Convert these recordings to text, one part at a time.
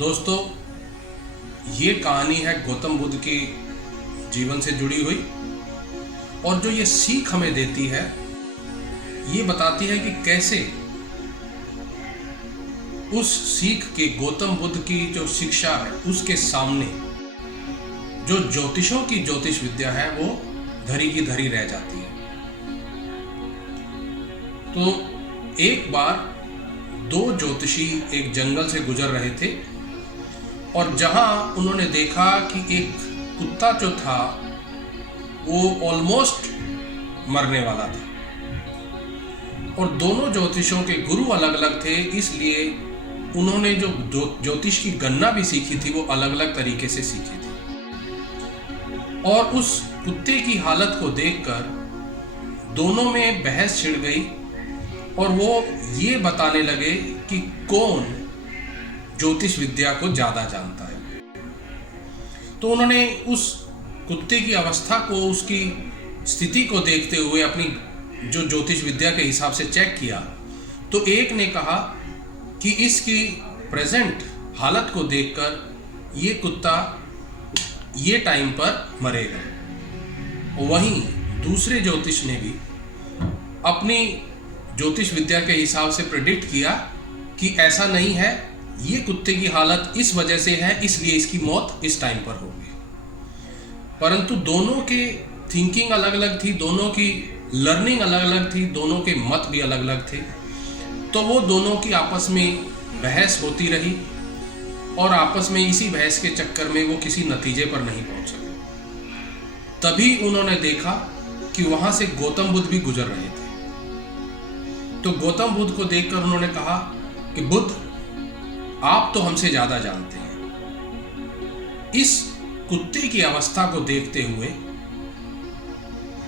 दोस्तों, ये कहानी है गौतम बुद्ध की जीवन से जुड़ी हुई, और जो ये सीख हमें देती है, ये बताती है कि कैसे उस सीख के गौतम बुद्ध की जो शिक्षा है उसके सामने जो ज्योतिषों की ज्योतिष विद्या है वो धरी की धरी रह जाती है। तो एक बार दो ज्योतिषी एक जंगल से गुजर रहे थे, और जहां उन्होंने देखा कि एक कुत्ता जो था वो ऑलमोस्ट मरने वाला था, और दोनों ज्योतिषों के गुरु अलग अलग थे, इसलिए उन्होंने जो ज्योतिष की गणना भी सीखी थी वो अलग अलग तरीके से सीखी थी। और उस कुत्ते की हालत को देखकर दोनों में बहस छिड़ गई, और वो ये बताने लगे कि कौन ज्योतिष विद्या को ज्यादा जानता है। तो उन्होंने उस कुत्ते की अवस्था को, उसकी स्थिति को देखते हुए अपनी जो ज्योतिष विद्या के हिसाब से चेक किया, तो एक ने कहा कि इसकी प्रेजेंट हालत को देखकर ये कुत्ता ये टाइम पर मरेगा। वहीं दूसरे ज्योतिष ने भी अपनी ज्योतिष विद्या के हिसाब से प्रेडिक्ट किया कि ऐसा नहीं है, ये कुत्ते की हालत इस वजह से है, इसलिए इसकी मौत इस टाइम पर होगी। परंतु दोनों के थिंकिंग अलग अलग थी, दोनों की लर्निंग अलग अलग थी, दोनों के मत भी अलग अलग थे। तो वो दोनों की आपस में बहस होती रही, और आपस में इसी बहस के चक्कर में वो किसी नतीजे पर नहीं पहुंच सके। तभी उन्होंने देखा कि वहां से गौतम बुद्ध भी गुजर रहे थे। तो गौतम बुद्ध को देखकर उन्होंने कहा कि बुद्ध, आप तो हमसे ज्यादा जानते हैं, इस कुत्ते की अवस्था को देखते हुए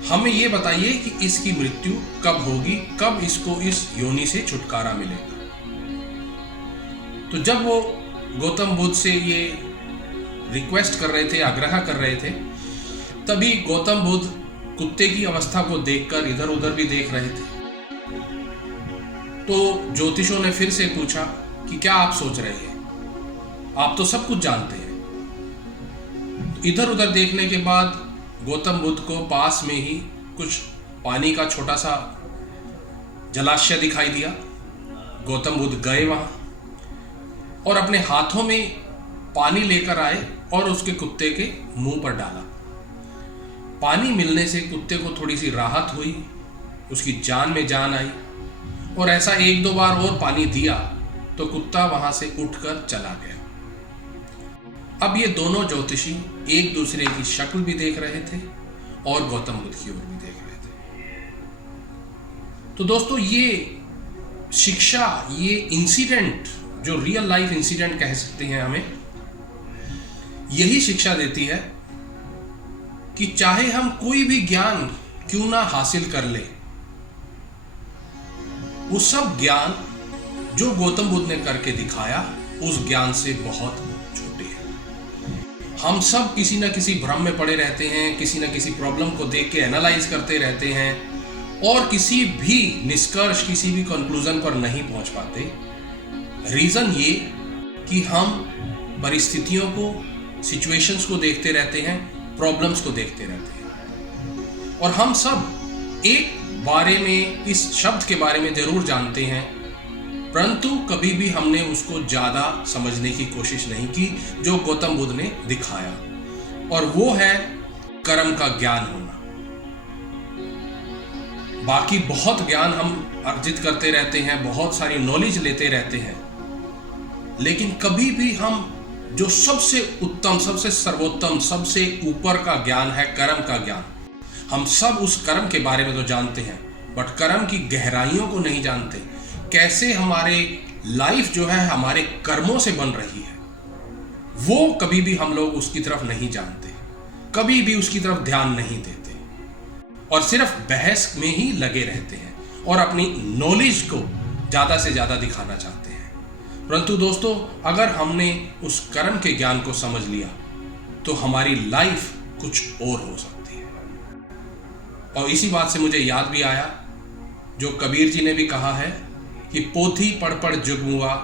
हमें यह बताइए कि इसकी मृत्यु कब होगी, कब इसको इस योनि से छुटकारा मिलेगा। तो जब वो गौतम बुद्ध से ये रिक्वेस्ट कर रहे थे, आग्रह कर रहे थे, तभी गौतम बुद्ध कुत्ते की अवस्था को देखकर इधर उधर भी देख रहे थे। तो ज्योतिषों ने फिर से पूछा कि क्या आप सोच रहे हैं, आप तो सब कुछ जानते हैं। इधर उधर देखने के बाद गौतम बुद्ध को पास में ही कुछ पानी का छोटा सा जलाशय दिखाई दिया। गौतम बुद्ध गए वहां और अपने हाथों में पानी लेकर आए और उसके कुत्ते के मुंह पर डाला। पानी मिलने से कुत्ते को थोड़ी सी राहत हुई, उसकी जान में जान आई, और ऐसा एक दो बार और पानी दिया तो कुत्ता वहां से उठकर चला गया। अब ये दोनों ज्योतिषी एक दूसरे की शक्ल भी देख रहे थे और गौतम बुद्ध की ओर भी देख रहे थे। तो दोस्तों, ये शिक्षा, ये इंसिडेंट, जो रियल लाइफ इंसिडेंट कह सकते हैं, हमें यही शिक्षा देती है कि चाहे हम कोई भी ज्ञान क्यों ना हासिल कर ले, वो सब ज्ञान जो गौतम बुद्ध ने करके दिखाया उस ज्ञान से बहुत छोटे हैं। हम सब किसी न किसी भ्रम में पड़े रहते हैं, किसी न किसी प्रॉब्लम को देख के एनालाइज करते रहते हैं, और किसी भी निष्कर्ष, किसी भी कंक्लूजन पर नहीं पहुंच पाते। रीजन ये कि हम परिस्थितियों को, सिचुएशंस को देखते रहते हैं, प्रॉब्लम्स को देखते रहते हैं, और हम सब एक बारे में, इस शब्द के बारे में जरूर जानते हैं, परंतु कभी भी हमने उसको ज्यादा समझने की कोशिश नहीं की जो गौतम बुद्ध ने दिखाया, और वो है कर्म का ज्ञान होना। बाकी बहुत ज्ञान हम अर्जित करते रहते हैं, बहुत सारी नॉलेज लेते रहते हैं, लेकिन कभी भी हम जो सबसे उत्तम, सबसे सर्वोत्तम, सबसे ऊपर का ज्ञान है, कर्म का ज्ञान, हम सब उस कर्म के बारे में तो जानते हैं, बट कर्म की गहराइयों को नहीं जानते। कैसे हमारे लाइफ जो है हमारे कर्मों से बन रही है, वो कभी भी हम लोग उसकी तरफ नहीं जानते, कभी भी उसकी तरफ ध्यान नहीं देते, और सिर्फ बहस में ही लगे रहते हैं और अपनी नॉलेज को ज्यादा से ज्यादा दिखाना चाहते हैं। परंतु दोस्तों, अगर हमने उस कर्म के ज्ञान को समझ लिया तो हमारी लाइफ कुछ और हो सकती है। और इसी बात से मुझे याद भी आया जो कबीर जी ने भी कहा है कि पोथी पढ़ पढ़ जुग मुआ,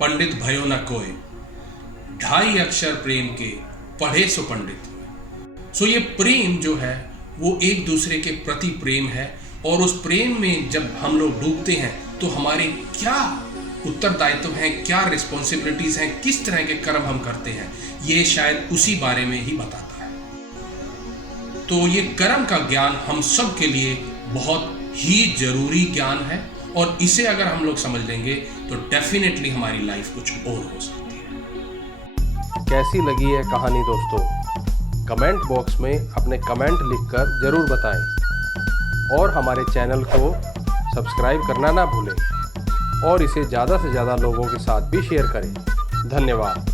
पंडित भयो न कोय, ढाई अक्षर प्रेम के पढ़े सो पंडित। सो ये प्रेम जो है वो एक दूसरे के प्रति प्रेम है, और उस प्रेम में जब हम लोग डूबते हैं तो हमारे क्या उत्तरदायित्व हैं, क्या रिस्पॉन्सिबिलिटीज हैं, किस तरह के कर्म हम करते हैं, ये शायद उसी बारे में ही बताता है। तो ये कर्म का ज्ञान हम सब के लिए बहुत ही जरूरी ज्ञान है, और इसे अगर हम लोग समझ लेंगे तो डेफिनेटली हमारी लाइफ कुछ और हो सकती है। कैसी लगी है कहानी दोस्तों? कमेंट बॉक्स में अपने कमेंट लिखकर जरूर बताएं, और हमारे चैनल को सब्सक्राइब करना ना भूलें, और इसे ज़्यादा से ज़्यादा लोगों के साथ भी शेयर करें। धन्यवाद।